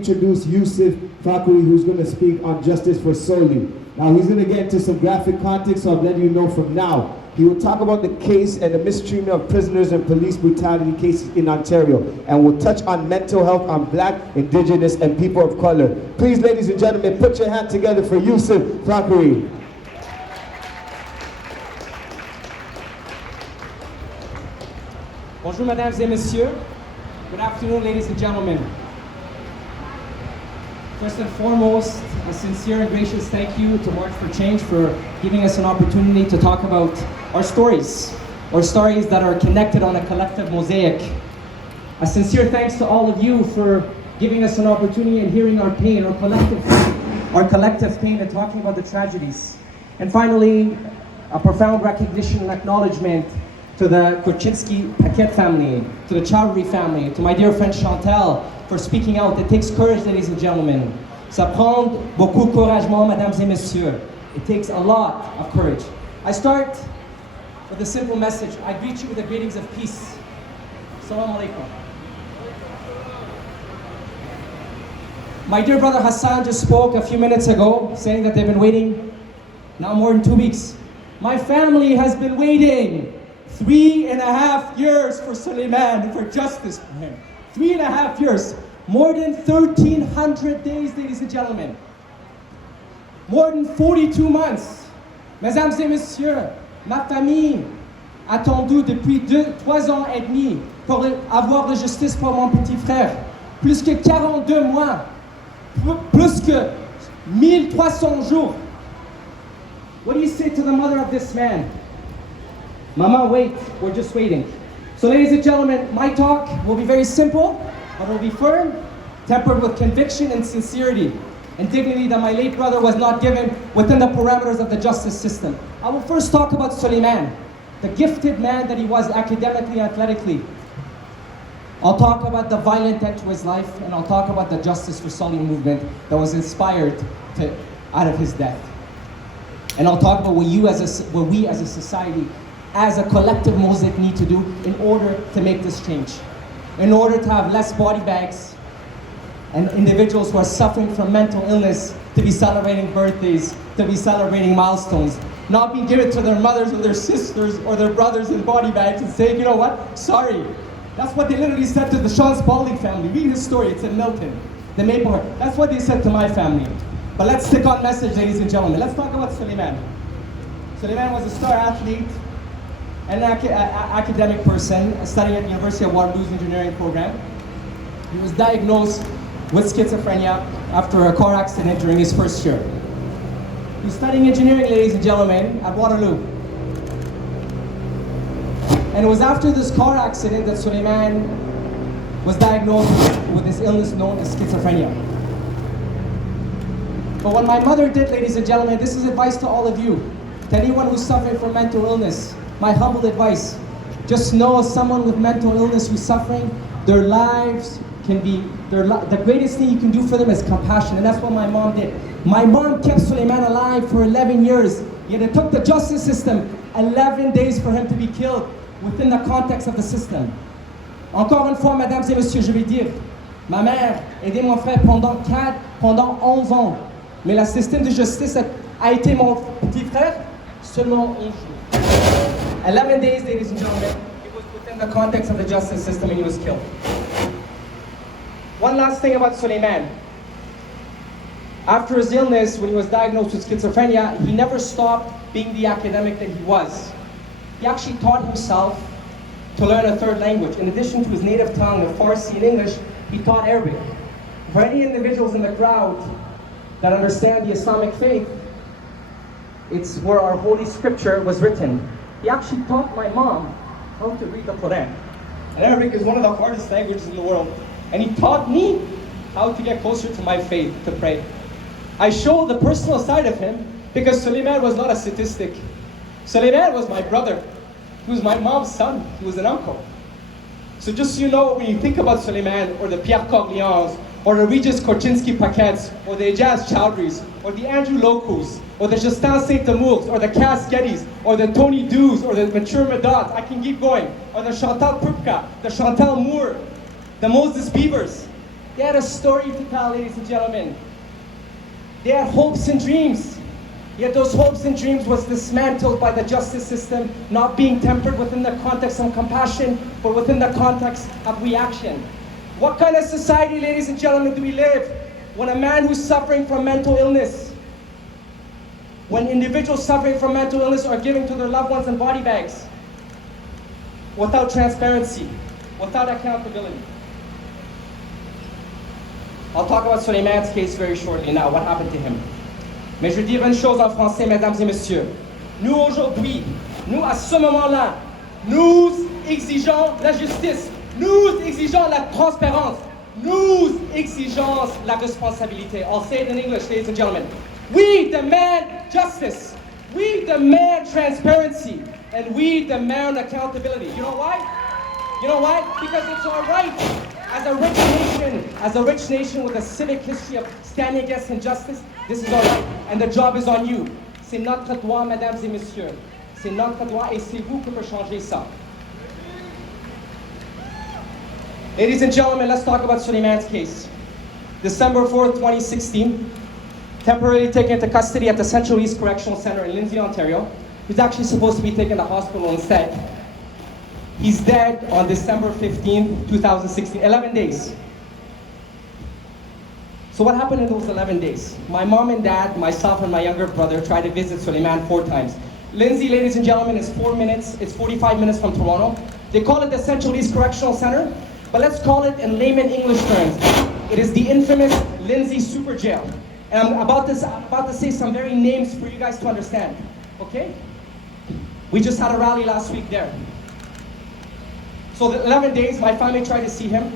introduce Yusuf Fakuri, who's going to speak on justice for Soli. Now he's going to get into some graphic context, so I'm letting you know from now. He will talk about the case and the mistreatment of prisoners and police brutality cases in Ontario, and will touch on mental health on Black, Indigenous, and people of color. Please, ladies and gentlemen, put your hand together for Yusuf Fakuri. Bonjour, mesdames et messieurs. Good afternoon, ladies and gentlemen. First and foremost, a sincere and gracious thank you to March for Change for giving us an opportunity to talk about our stories, or stories that are connected on a collective mosaic. A sincere thanks to all of you for giving us an opportunity and hearing our pain, our collective pain, and talking about the tragedies. And finally, a profound recognition and acknowledgement to the Korchinski-Paquette family, to the Chowdhury family, to my dear friend Chantal for speaking out. It takes courage, ladies and gentlemen. Ça prend beaucoup de couragement, mesdames et messieurs. It takes a lot of courage. I start with a simple message. I greet you with the greetings of peace. Assalamu alaikum. My dear brother Hassan just spoke a few minutes ago, saying that they've been waiting now more than 2 weeks. My family has been waiting 3.5 years for Suleiman, for justice for him. 3.5 years. More than 1,300 days, ladies and gentlemen. More than 42 months. Mesdames et messieurs, ma famille a attendu depuis 3 ans et demi pour avoir de justice pour mon petit frère. Plus que 42 mois. Plus que 1,300 jours. What do you say to the mother of this man? Mama, wait, we're just waiting. So ladies and gentlemen, my talk will be very simple, but will be firm, tempered with conviction and sincerity, and dignity that my late brother was not given within the parameters of the justice system. I will first talk about Suleiman, the gifted man that he was academically and athletically. I'll talk about the violent end to his life, and I'll talk about the Justice for Soli movement that was inspired out of his death. And I'll talk about what we as a society, as a collective mosaic, need to do in order to make this change. In order to have less body bags and individuals who are suffering from mental illness to be celebrating birthdays, to be celebrating milestones, not being given to their mothers or their sisters or their brothers in body bags and saying, you know what, sorry. That's what they literally said to the Sean Spalding family. Read his story, it's in Milton, the Maple Heart. That's what they said to my family. But let's stick on message, ladies and gentlemen. Let's talk about Suleiman. Suleiman was a star athlete, an academic person studying at the University of Waterloo's engineering program. He was diagnosed with schizophrenia after a car accident during his first year. He was studying engineering, ladies and gentlemen, at Waterloo. And it was after this car accident that Suleiman was diagnosed with this illness known as schizophrenia. But what my mother did, ladies and gentlemen, this is advice to all of you, to anyone who's suffering from mental illness. My humble advice, just know someone with mental illness who's suffering, their lives can be, the greatest thing you can do for them is compassion, and that's what my mom did. My mom kept Suleiman alive for 11 years, yet it took the justice system 11 days for him to be killed within the context of the system. Encore une fois, mesdames et messieurs, je vais dire, ma mère a aidé mon frère pendant 11 ans, mais le système de justice a été mon petit frère seulement 11 jours. 11 days, ladies and gentlemen, it was within the context of the justice system and he was killed. One last thing about Suleiman. After his illness, when he was diagnosed with schizophrenia, he never stopped being the academic that he was. He actually taught himself to learn a third language. In addition to his native tongue of Farsi and English, he taught Arabic. For any individuals in the crowd that understand the Islamic faith, it's where our holy scripture was written. He actually taught my mom how to read the Quran. And Arabic is one of the hardest languages in the world. And he taught me how to get closer to my faith, to pray. I showed the personal side of him because Suleiman was not a statistic. Suleiman was my brother. He was my mom's son. He was an uncle. So just so you know, when you think about Suleiman or the Pierre Corlians or the Regis Korchinski-Paquettes or the Ijaz Chowdhuries or the Andrew Locos or the Justin Saint-Amours or the Cass Gettys or the Tony Dews or the Mature Madots, I can keep going, or the Chantal Pupka, the Chantal Moore, the Moses Beavers. They had a story to tell, ladies and gentlemen. They had hopes and dreams. Yet those hopes and dreams was dismantled by the justice system, not being tempered within the context of compassion, but within the context of reaction. What kind of society, ladies and gentlemen, do we live when a man who's suffering from mental illness, when individuals suffering from mental illness are giving to their loved ones in body bags, without transparency, without accountability? I'll talk about Suleiman's case very shortly now, what happened to him. Mais je dirais une chose en français, mesdames et messieurs. Nous aujourd'hui, nous à ce moment-là, nous exigeons la justice, nous exigeons la transparence, nous exigeons la responsabilité. I'll say it in English, ladies and gentlemen. We demand justice, we demand transparency, and we demand accountability. You know why? You know why? Because it's our right as a rich nation with a civic history of standing against injustice. This is our right, and the job is on you. C'est notre droit, mesdames et messieurs. C'est notre droit, et c'est vous qui pouvez changer ça. Ladies and gentlemen, let's talk about Suleiman's case. December 4th, 2016, temporarily taken into custody at the Central East Correctional Center in Lindsay, Ontario. He's actually supposed to be taken to hospital instead. He's dead on December 15th, 2016, 11 days. So what happened in those 11 days? My mom and dad, myself and my younger brother tried to visit Suleiman 4 times. Lindsay, ladies and gentlemen, is 4 minutes, it's 45 minutes from Toronto. They call it the Central East Correctional Center, but let's call it in layman English terms. It is the infamous Lindsay Super Jail. And I'm about to say some very names for you guys to understand, okay? We just had a rally last week there. So the 11 days, my family tried to see him.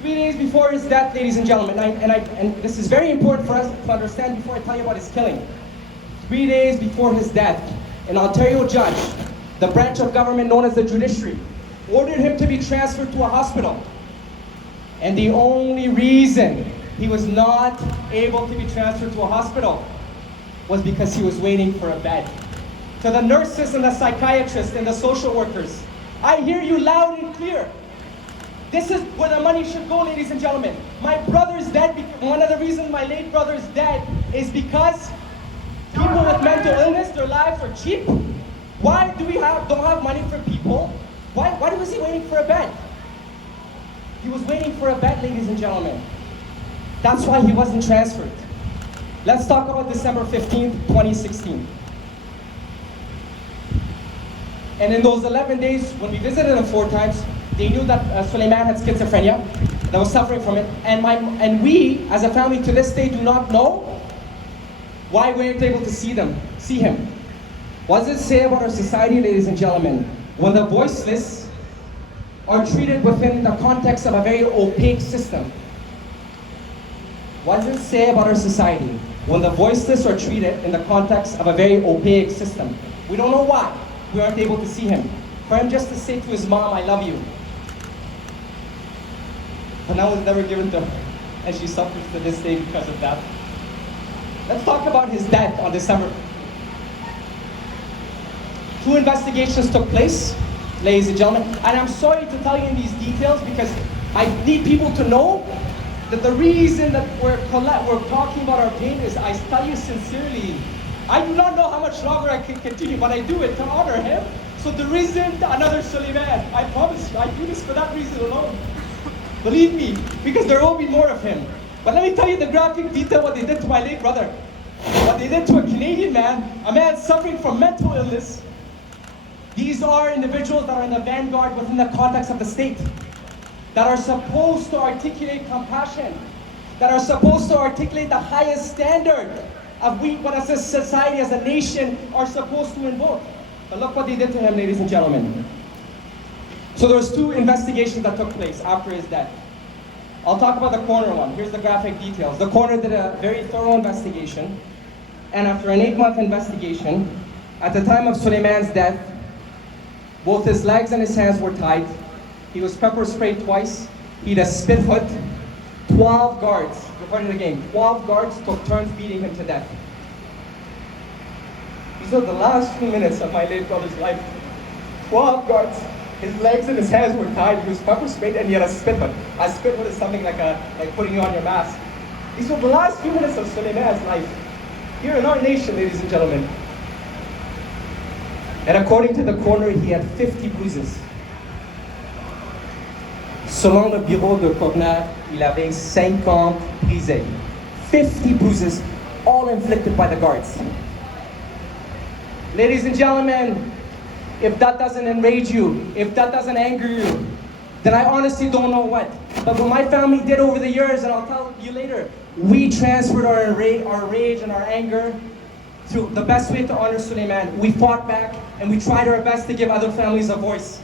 3 days before his death, ladies and gentlemen, and this is very important for us to understand before I tell you about his killing. 3 days before his death, an Ontario judge, the branch of government known as the judiciary, ordered him to be transferred to a hospital. And the only reason he was not able to be transferred to a hospital was because he was waiting for a bed. To the nurses and the psychiatrists and the social workers, I hear you loud and clear. This is where the money should go, ladies and gentlemen. My brother's dead. One of the reasons my late brother's dead is because people with mental illness, their lives are cheap. Why do we don't have money for people? Why was he waiting for a bed? He was waiting for a bed, ladies and gentlemen. That's why he wasn't transferred. Let's talk about December 15th, 2016. And in those 11 days, when we visited him 4 times, they knew that Suleiman had schizophrenia, that was suffering from it. And we, as a family, to this day do not know why we weren't able to see him. What does it say about our society, ladies and gentlemen, when the voiceless are treated within the context of a very opaque system? What does it say about our society when the voiceless are treated in the context of a very opaque system? We don't know why we aren't able to see him. For him just to say to his mom, I love you. But that was never given to her, and she suffers to this day because of that. Let's talk about his death on December. 2 investigations took place, ladies and gentlemen, and I'm sorry to tell you in these details because I need people to know that the reason that we're talking about our pain is, I tell you sincerely, I do not know how much longer I can continue, but I do it to honor him. So there isn't another Suleiman. I promise you, I do this for that reason alone. Believe me, because there will be more of him. But let me tell you the graphic detail what they did to my late brother. What they did to a Canadian man, a man suffering from mental illness. These are individuals that are in the vanguard within the context of the state, that are supposed to articulate compassion, that are supposed to articulate the highest standard of what as a society, as a nation, are supposed to invoke. But look what they did to him, ladies and gentlemen. So there's 2 investigations that took place after his death. I'll talk about the coroner one. Here's the graphic details. The coroner did a very thorough investigation, and after an 8-month investigation, at the time of Suleiman's death, both his legs and his hands were tied. He was pepper sprayed twice. He had a spit hood. 12 guards, recording the game, 12 guards took turns beating him to death. These are the last few minutes of my late brother's life. 12 guards His legs and his hands were tied. He was pepper sprayed, and he had a spit hood. A spit hood is something like putting you on your mask. These were the last few minutes of Suleiman's life here in our nation, ladies and gentlemen. And according to the coroner, he had 50 bruises. Selon le bureau de coroner, il avait 50 brisés. 50 bruises, all inflicted by the guards. Ladies and gentlemen, if that doesn't enrage you, if that doesn't anger you, then I honestly don't know what. But what my family did over the years, and I'll tell you later, we transferred our rage and our anger to the best way to honor Suleiman. We fought back, and we tried our best to give other families a voice.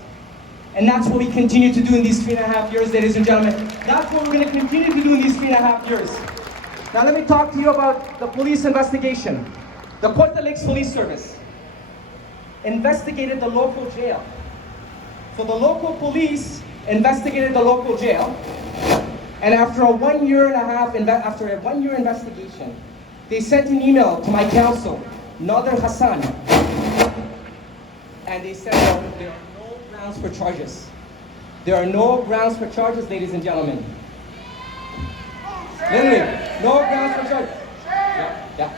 And that's what we continue to do in these 3.5 years, ladies and gentlemen. That's what we're going to continue to do in these 3.5 years. Now let me talk to you about the police investigation. The Porta Lakes Police Service investigated the local jail. So the local police investigated the local jail, and after a 1 year and a half, after a 1 year investigation, they sent an email to my counsel, Nader Hassan, and they said there are no grounds for charges. There are no grounds for charges, ladies and gentlemen. Literally, no grounds for charges. Yeah.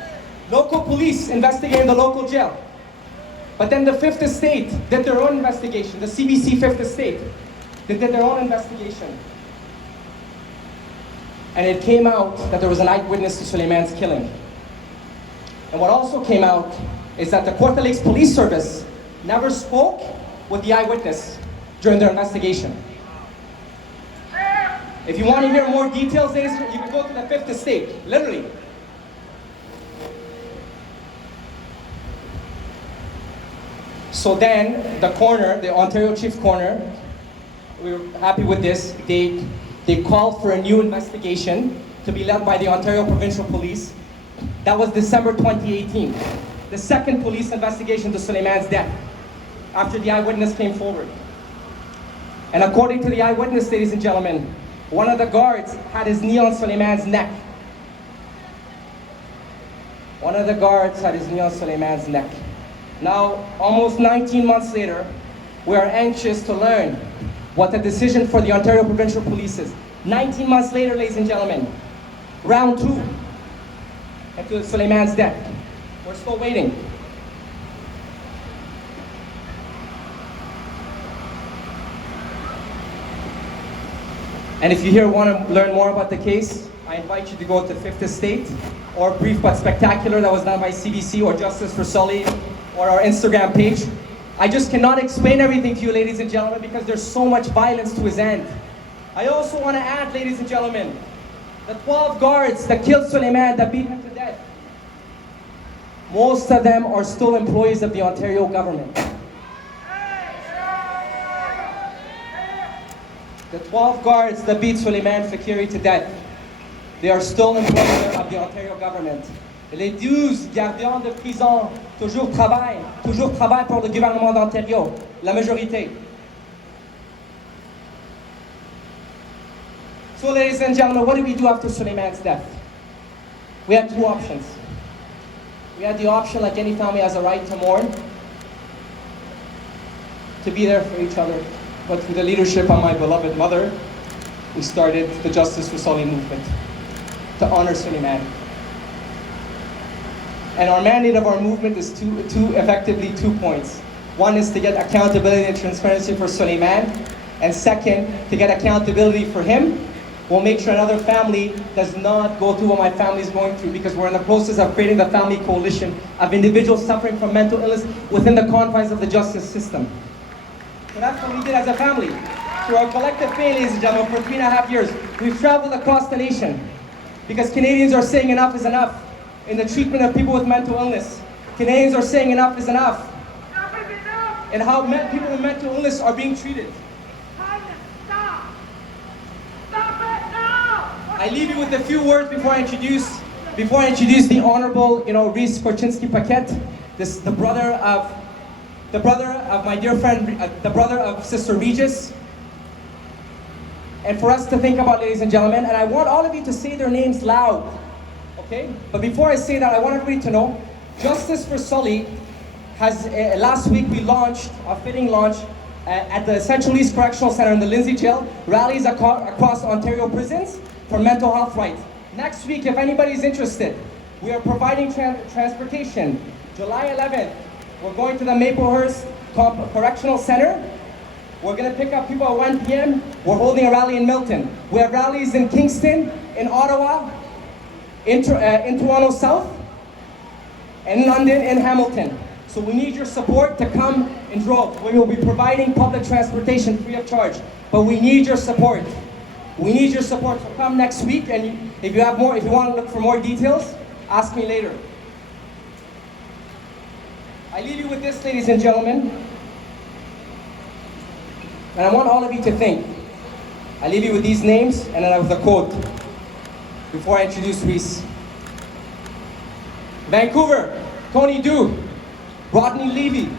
Local police investigating the local jail. But then the Fifth Estate did their own investigation. The CBC Fifth Estate, they did their own investigation. And it came out that there was an eyewitness to Suleiman's killing. And what also came out is that the Porta Lakes Police Service never spoke with the eyewitness during their investigation. If you want to hear more details, you can go to the Fifth Estate, literally. So then, the coroner, the Ontario Chief Coroner, we were happy with this. They called for a new investigation to be led by the Ontario Provincial Police. That was December 2018. The second police investigation to Suleiman's death, after the eyewitness came forward. And according to the eyewitness, ladies and gentlemen, one of the guards had his knee on Suleiman's neck. One of the guards had his knee on Suleiman's neck. Now, almost 19 months later, we are anxious to learn what the decision for the Ontario Provincial Police is. 19 months later, ladies and gentlemen, round 2 into Suleiman's death. We're still waiting. And if you want to learn more about the case, I invite you to go to Fifth Estate, or Brief But Spectacular that was done by CBC, or Justice for Soli, or our Instagram page. I just cannot explain everything to you, ladies and gentlemen, because there's so much violence to his end. I also want to add, ladies and gentlemen, the 12 guards that killed Suleiman, that beat him to death, most of them are still employees of the Ontario government. The 12 guards that beat Suleiman Fakiri to death, they are still employees of the Ontario government. Les 12 gardiens de prison toujours travaillent pour le gouvernement d'Ontario, la majorité. So, ladies and gentlemen, what did we do after Suleiman's death? We had 2 options. We had the option, like any family has a right to mourn, to be there for each other. But through the leadership of my beloved mother, we started the Justice for Soli movement to honor Suleiman. And our mandate of our movement is effectively 2 points. One is to get accountability and transparency for Suleiman, and second, to get accountability for him. We'll make sure another family does not go through what my family is going through, because we're in the process of creating the family coalition of individuals suffering from mental illness within the confines of the justice system. So that's what we did as a family. Through our collective pain, ladies and gentlemen, for 3.5 years, we've traveled across the nation, because Canadians are saying enough is enough in the treatment of people with mental illness. Canadians are saying enough is enough in how people with mental illness are being treated. I leave you with a few words before I introduce the Honorable, Reese Korchinski-Paquette, the brother of my dear friend, the brother of Sister Regis. And for us to think about, ladies and gentlemen, and I want all of you to say their names loud, okay? But before I say that, I want everybody to know, Justice for Soli has, last week we launched, a fitting launch, at the Central East Correctional Center in the Lindsay Jail, rallies across Ontario prisons for mental health rights. Next week, if anybody's interested, we are providing transportation. July 11th, we're going to the Maplehurst Correctional Center. We're going to pick up people at 1 p.m. We're holding a rally in Milton. We have rallies in Kingston, in Ottawa, in Toronto South, in London, in Hamilton. So we need your support to come in droves. We will be providing public transportation free of charge, but we need your support. We need your support. So come next week, and if you want to look for more details, ask me later. I leave you with this, ladies and gentlemen, and I want all of you to think. I leave you with these names, and then with a quote before I introduce Reese. Vancouver, Tony Du, Rodney Levy.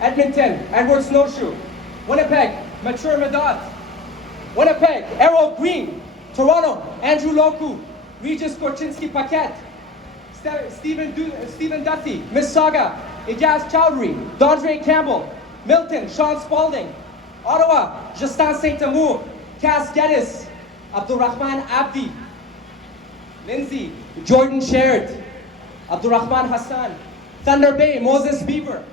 Edmonton, Edward Snowshoe. Winnipeg, Mature Medard. Winnipeg, Errol Green. Toronto, Andrew Loku. Regis Korchinski-Paquette. Stephen Duthie, Mississauga, Ijaz Chowdhury, Dondre Campbell. Milton, Sean Spalding. Ottawa, Justin Saint-Amour, Cass Geddes, Abdurrahman Abdi. Lindsay, Jordan Shared, Abdurrahman Hassan. Thunder Bay, Moses Beaver.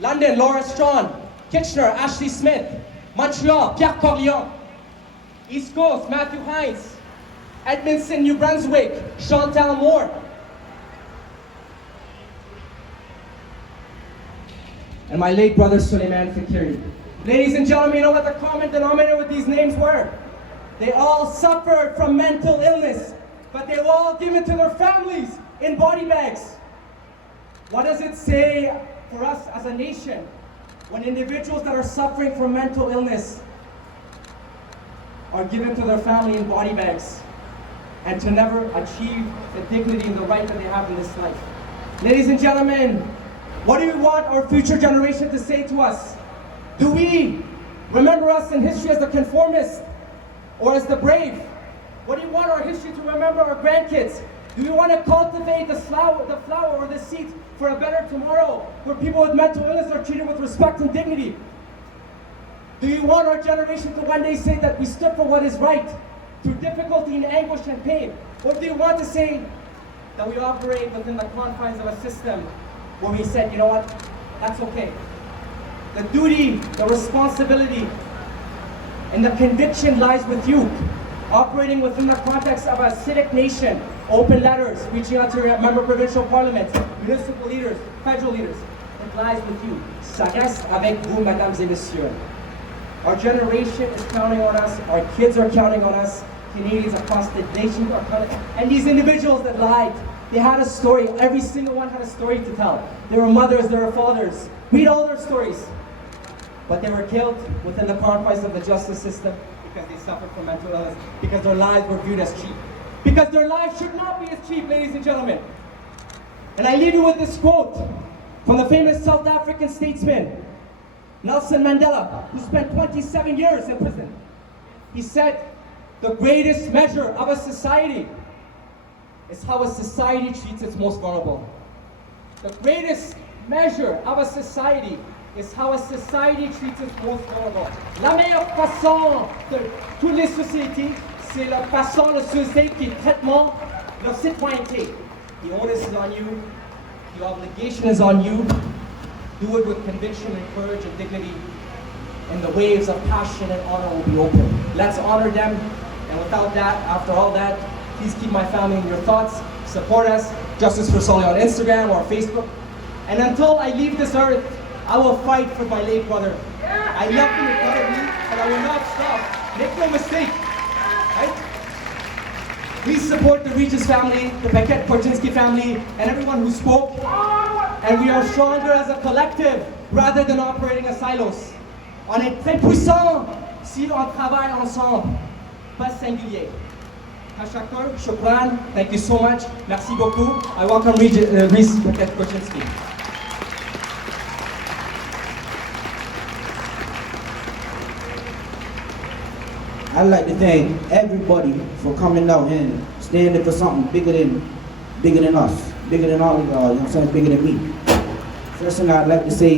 London, Laura Strawn. Kitchener, Ashley Smith. Montreal, Pierre Corleon. East Coast, Matthew Hines. Edmonton, New Brunswick, Chantal Moore. And my late brother, Suleiman Fakiri. Ladies and gentlemen, you know what the common denominator with these names were? They all suffered from mental illness, but they were all given to their families in body bags. What does it say for us as a nation when individuals that are suffering from mental illness are given to their family in body bags and to never achieve the dignity and the right that they have in this life? Ladies and gentlemen, what do we want our future generation to say to us? Do we remember us in history as the conformists or as the brave? What do you want our history to remember our grandkids? Do we want to cultivate the flower or the seed for a better tomorrow where people with mental illness are treated with respect and dignity? Do you want our generation to one day say that we stood for what is right through difficulty and anguish and pain? Or do you want to say that we operate within the confines of a system where we said, you know what, that's okay? The duty, the responsibility, and the conviction lies with you. Operating within the context of a civic nation, open letters, reaching out to your member provincial parliaments, municipal leaders, federal leaders. It lies with you. Ça reste avec vous, mesdames et messieurs. Our generation is counting on us, our kids are counting on us, Canadians across the nation are counting, and these individuals that lied, they had a story. Every single one had a story to tell. There were mothers, there were fathers. Read all their stories. But they were killed within the confines of the justice system because they suffered from mental illness, because their lives were viewed as cheap. Because their lives should not be as cheap, ladies and gentlemen. And I leave you with this quote from the famous South African statesman, Nelson Mandela, who spent 27 years in prison. He said, the greatest measure of a society is how a society treats its most vulnerable. The greatest measure of a society is how a society treats its most vulnerable. La meilleure façon de toutes les sociétés, c'est la façon de société qui traite leur citoyenneté. The onus is on you. The obligation is on you. Do it with conviction and courage and dignity, and the waves of passion and honor will be open. Let's honor them, and without that, after all that, please keep my family in your thoughts. Support us, Justice for Soli on Instagram or Facebook. And until I leave this earth, I will fight for my late brother. I love him incredibly, but I will not stop. Make no mistake. Right? Please support the Regis family, the Paquette Korchinski family, and everyone who spoke. And we are stronger as a collective rather than operating as silos. On est très puissant si on travaille ensemble, pas singulier. Hashakar, shukran, thank you so much. Merci beaucoup. I welcome Regis Paquette Korchinski. I'd like to thank everybody for coming out and standing for something bigger than us, bigger than all of y'all, you know what I'm saying, bigger than me. First thing I'd like to say